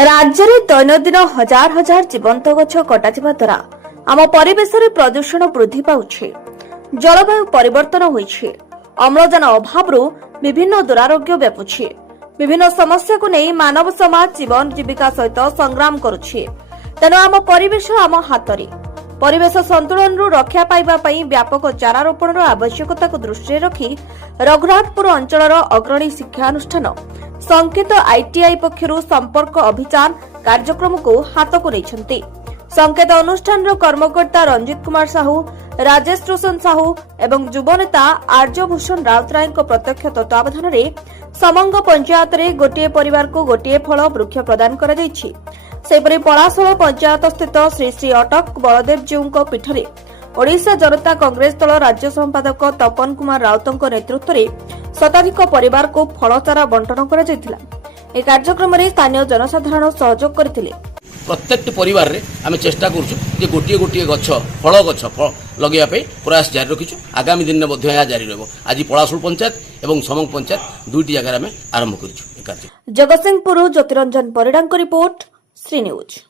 राज्य में दैनन्दिन हजार हजार जीवंत गछ कटाଯିବା द्वारा आम परिवेश में प्रदूषण वृद्धि पाउछि। जलवायु परिवर्तन होइछि। अम्लजान अभाव विभिन्न दुरारोग्य व्यापुछि। विभिन्न समस्या को नहीं मानव समाज जीवन जीविका सहित संग्राम करुछि। तेणु आम परिवेश आम हाथ में। परिवेश संतुलन रक्षा पाइबा पई व्यापक चारारोपण आवश्यकता को दृष्टि रखी रघुनाथपुर अंचल अग्रणी शिक्षानुष्ठान संकेत आईटीआई पक्षरु संपर्क अभियान कार्यक्रम को हाथ को नहीं। संकेत अनुष्ठान कर्मकर्ता रंजित कुमार साहू, राजेश रोशन साहू एवं युवनेता आर्यभूषण राउतराय प्रत्यक्ष तत्वावधान में समंग पंचायत में गोटे परिवार को गोटे फल वृक्ष प्रदान कर पलाशोल पंचायत स्थित श्री श्री अटक बलदेव जीव पीठ में ओडिशा जनता कांग्रेस दल राज्य संपादक तपन कुमार राउत नेतृत्व में शताधिक परिवार को फलचारा बंटन कर कार्यक्रम में स्थानीय जनसाधारण सहयोग करथिले। प्रत्येक परिवार रे आम चेष्टा करूँ गोटे गोटे गछ फल लगे प्रयास जारी रखीचु। आगामी दिन में जारी रह। आज पलाशोल पंचायत और समंग पंचायत दुईटी जगह आम आरंभ कर। Jagatsinghpur Jyotiranjan Parida report, Shri news.